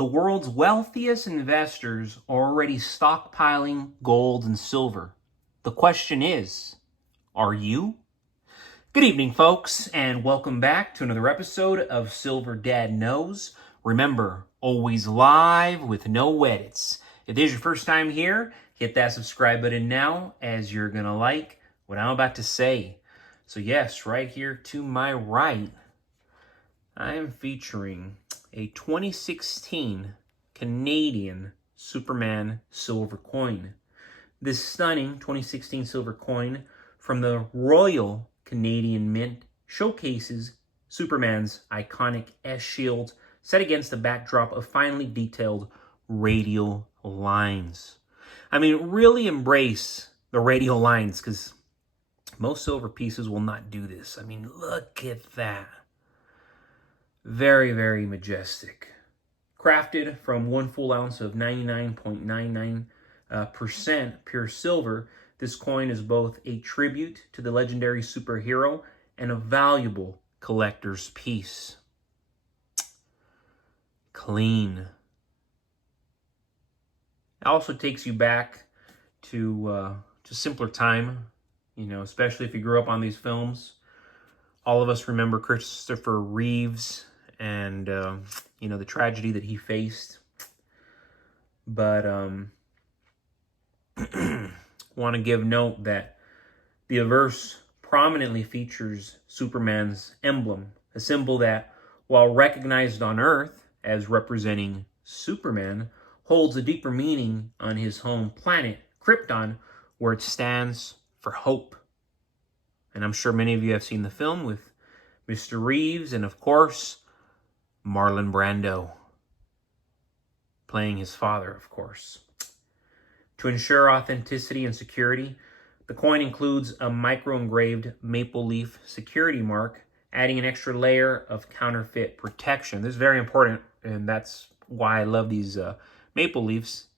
The world's wealthiest investors are already stockpiling gold and silver. The question is, are you? Good evening, folks, and welcome back to another episode of Silver Dad Knows. Remember, always live with no edits. If this is your first time here, hit that subscribe button now, as you're going to like what I'm about to say. So yes, right here to my right, I am featuring a 2016 Canadian Superman silver coin. This stunning 2016 silver coin from the Royal Canadian Mint showcases Superman's iconic S-shield set against the backdrop of finely detailed radial lines. I mean, really embrace the radial lines, because most silver pieces will not do this. I mean, look at that. Very, very majestic. Crafted from 1 full ounce of 99.99% pure silver, this coin is both a tribute to the legendary superhero and a valuable collector's piece. Clean. It also takes you back to simpler time, especially if you grew up on these films. All of us remember Christopher Reeves and, the tragedy that he faced. But want to give note that the Averse prominently features Superman's emblem, a symbol that, while recognized on Earth as representing Superman, holds a deeper meaning on his home planet, Krypton, where it stands for hope. And I'm sure many of you have seen the film with Mr. Reeves and, of course, Marlon Brando playing his father, of course. To ensure authenticity and security, the coin includes a micro-engraved maple leaf security mark, adding an extra layer of counterfeit protection. This is very important, and that's why I love these maple leaves.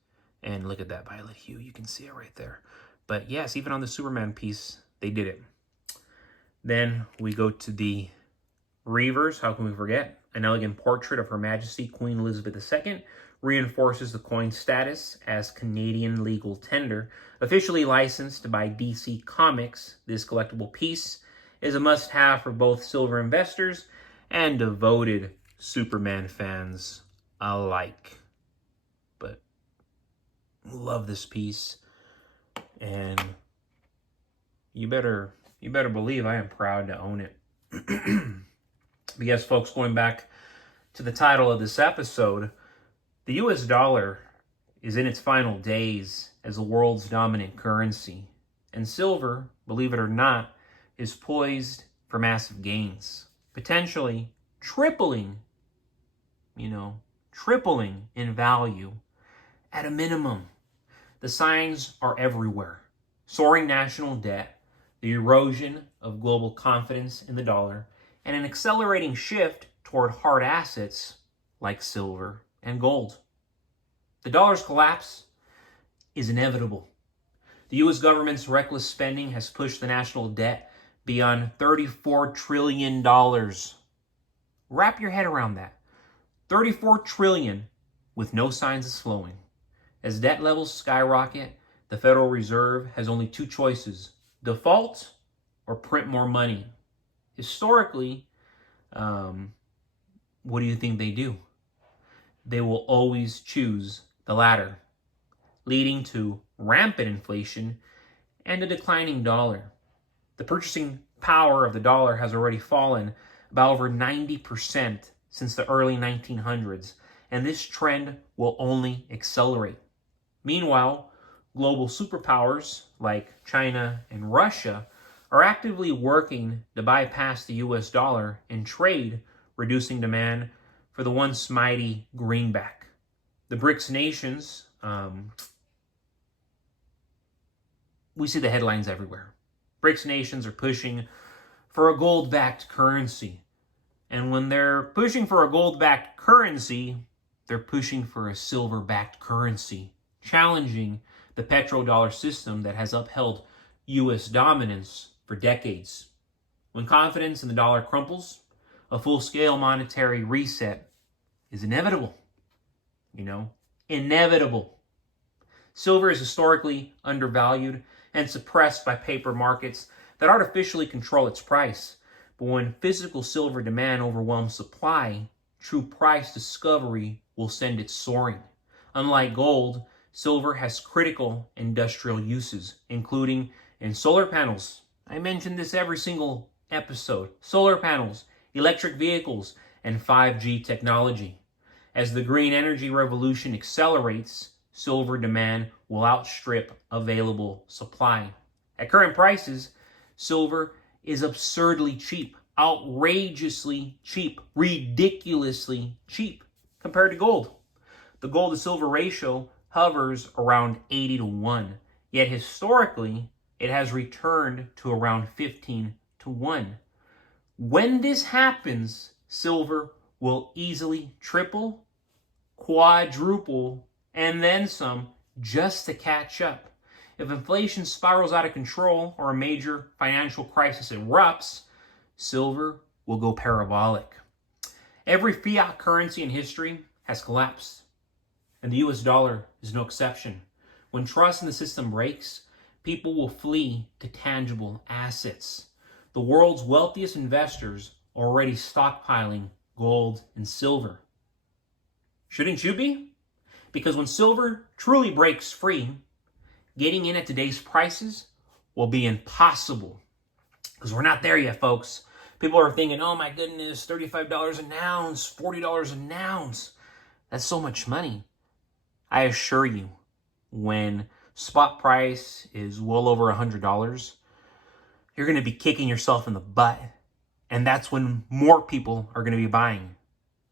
And look at that violet hue. You can see it right there. But yes, even on the Superman piece, they did it. Then we go to the reverse. How can we forget? An elegant portrait of Her Majesty Queen Elizabeth II reinforces the coin's status as Canadian legal tender. Officially licensed by DC Comics, this collectible piece is a must-have for both silver investors and devoted Superman fans alike. But love this piece, and you better believe I am proud to own it. But yes, folks, going back to the title of this episode, the US dollar is in its final days as the world's dominant currency. And silver, believe it or not, is poised for massive gains, potentially tripling in value at a minimum. The signs are everywhere. Soaring national debt, the erosion of global confidence in the dollar, and an accelerating shift toward hard assets like silver and gold. The dollar's collapse is inevitable. The U.S. government's reckless spending has pushed the national debt beyond $34 trillion. Wrap your head around that. $34 trillion with no signs of slowing. As debt levels skyrocket, the Federal Reserve has only two choices: default or print more money. Historically, what do you think they do? They will always choose the latter, leading to rampant inflation and a declining dollar. The purchasing power of the dollar has already fallen by over 90% since the early 1900s, and this trend will only accelerate. Meanwhile, global superpowers like China and Russia are actively working to bypass the US dollar in trade, reducing demand for the once mighty greenback. The BRICS nations, we see the headlines everywhere. BRICS nations are pushing for a gold-backed currency. And when they're pushing for a gold-backed currency, they're pushing for a silver-backed currency, challenging the petrodollar system that has upheld U.S. dominance for decades. When confidence in the dollar crumples, a full-scale monetary reset is inevitable. inevitable. Silver is historically undervalued and suppressed by paper markets that artificially control its price. But when physical silver demand overwhelms supply, true price discovery will send it soaring. Unlike gold, silver has critical industrial uses, including in solar panels. I mention this every single episode. Solar panels, electric vehicles, and 5G technology. As the green energy revolution accelerates, silver demand will outstrip available supply. At current prices, silver is absurdly cheap, outrageously cheap, ridiculously cheap compared to gold. The gold to silver ratio hovers around 80 to 1, yet historically it has returned to around 15 to 1. When this happens, silver will easily triple, quadruple, and then some just to catch up. If inflation spirals out of control or a major financial crisis erupts, silver will go parabolic. Every fiat currency in history has collapsed, and the US dollar is no exception. When trust in the system breaks, people will flee to tangible assets. The world's wealthiest investors are already stockpiling gold and silver. Shouldn't you be? Because when silver truly breaks free, getting in at today's prices will be impossible. Because we're not there yet, folks. People are thinking, oh my goodness, $35 an ounce, $40 an ounce. That's so much money. I assure you, when spot price is well over $100, you're going to be kicking yourself in the butt. And that's when more people are going to be buying.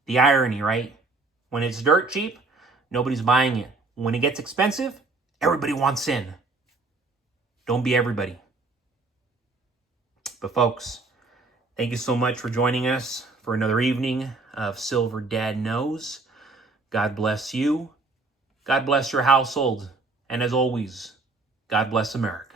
The irony, right? When it's dirt cheap, nobody's buying it. When it gets expensive, everybody wants in. Don't be everybody. But folks, thank you so much for joining us for another evening of Silver Dad Knows. God bless you. God bless your household. And as always, God bless America.